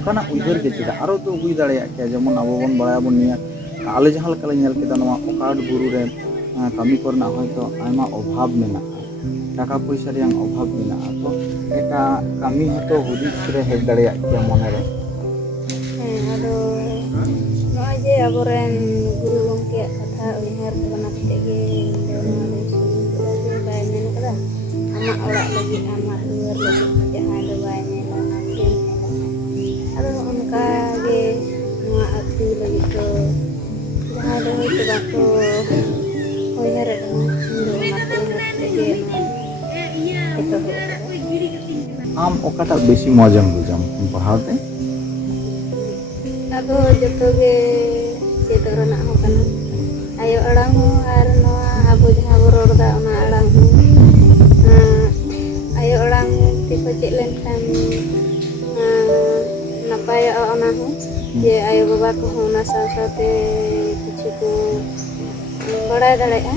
ᱱᱚᱝᱠᱟᱱᱟᱜ ᱩᱭᱦᱟᱹᱨ ᱜᱮ ᱪᱮᱫᱟᱜ ᱟᱨᱚ ᱛᱚ ᱦᱩᱭ ᱫᱟᱲᱮᱭᱟᱜ ᱜᱮᱭᱟ ᱡᱮᱢᱚᱱ ᱟᱵᱚ ᱵᱚᱱ ᱵᱟᱲᱟᱭᱟᱵᱚᱱ ᱱᱤᱭᱟᱹ ᱟᱞᱮ ᱡᱟᱦᱟᱸ ᱞᱮᱠᱟ ᱞᱮ ᱧᱮᱞ ᱠᱮᱫᱟ ᱱᱚᱣᱟ ᱚᱠᱟᱴ ᱵᱩᱨᱩ ᱨᱮ ᱠᱟᱹᱢᱤ ᱠᱚᱨᱮᱱᱟᱜ ᱦᱚᱭᱛᱚ ᱟᱭᱢᱟ ᱚᱵᱷᱟᱵ ᱢᱮᱱᱟᱜᱼᱟ, ᱴᱟᱠᱟ ᱯᱚᱭᱥᱟ ᱨᱮᱭᱟᱜ ᱚᱵᱷᱟᱵ ᱢᱮᱱᱟᱜᱼᱟ, ᱛᱚ ᱮᱴᱟᱜ ᱠᱟᱹᱢᱤ ᱦᱚᱸᱛᱚ ᱦᱩᱫᱤᱥ ᱨᱮ ᱦᱮᱡ ᱫᱟᱲᱮᱭᱟᱜ ᱜᱮᱭᱟ ᱢᱚᱱᱮᱨᱮ᱾ ᱟᱫᱚ ᱱᱚᱜᱼᱚᱭ ᱡᱮ ᱟᱵᱚᱨᱮᱱ ᱜᱩᱨᱩ ᱜᱚᱢᱠᱮᱭᱟᱜ ᱠᱟᱛᱷᱟ ᱩᱭᱦᱟᱹᱨ ᱵᱷᱟᱵᱽᱱᱟ ᱠᱟᱛᱮᱫ ᱜᱮ ᱱᱚᱣᱟ ᱫᱚ ᱥᱩᱨᱩ ᱠᱮᱫᱟ ᱡᱮ ᱵᱟᱭ ᱢᱮᱱ ᱠᱟᱫᱟ ᱟᱢᱟᱜ ᱚᱲᱟᱜ ᱞᱟᱹᱜᱤᱫ ᱟᱢᱟᱜ ᱫᱩᱣᱟᱹᱨ ᱞᱟᱹᱜᱤᱫ ᱡᱟᱦᱟᱸᱭ ᱫᱚ ᱵᱟᱭ ᱧᱮᱞᱟ ᱟᱢᱜᱮᱢ ᱧᱮᱞᱟ᱾ ᱟᱫᱚ ᱚᱱᱠᱟᱜᱮ ᱱᱚᱣᱟ ᱟᱹᱛᱩ ᱞᱟᱹᱜᱤᱫ ᱫᱚ ᱡᱟᱦᱟᱸᱭ ᱫᱚ ᱦᱚᱭᱛᱳ ᱵᱟᱠᱚ ᱩᱭᱦᱟᱹᱨᱮᱫ ᱠᱟᱱᱟ ᱤᱧ ᱫᱚ ᱚᱱᱟ ᱠᱚ ᱩᱭᱦᱟᱹᱨ ᱠᱟᱛᱮᱫ ᱜᱮ ᱱᱚᱣᱟ ᱮᱛᱚᱦᱚᱵ ᱠᱟᱫᱟ᱾ ᱟᱢ ᱚᱠᱟᱴᱟᱜ ᱵᱮᱥᱤ ᱢᱚᱡᱮᱢ ᱵᱩᱡᱟᱢ ᱯᱟᱲᱦᱟᱣ ᱛᱮ? ᱟᱫᱚ ᱡᱚᱛᱚᱜᱮ ᱪᱮᱫᱚᱜ ᱨᱮᱱᱟᱜ ᱦᱚᱸ ᱠᱟᱱᱟ, ᱟᱭᱳ ᱟᱲᱟᱝ ᱦᱚᱸ ᱟᱨ ᱱᱚᱣᱟ ᱟᱵᱚ ᱡᱟᱦᱟᱸ ᱵᱚ ᱨᱚᱲᱫᱟ ᱚᱱᱟ ᱟᱲᱟᱝ ᱦᱚᱸ᱾ ᱟᱭᱳ ᱟᱲᱟᱝ ᱛᱮᱠᱚ ᱪᱮᱫ ᱞᱮᱱᱠᱷᱟᱱ ᱱᱟᱯᱟᱭᱚᱜᱼᱟ ᱚᱱᱟ ᱦᱚᱸ, ᱡᱮ ᱟᱭᱳᱼᱵᱟᱵᱟ ᱠᱚᱦᱚᱸ ᱚᱱᱟ ᱥᱟᱶ ᱥᱟᱶᱛᱮ ᱠᱤᱪᱷᱩ ᱠᱚ ᱵᱟᱲᱟᱭ ᱫᱟᱲᱮᱭᱟᱜᱼᱟ᱾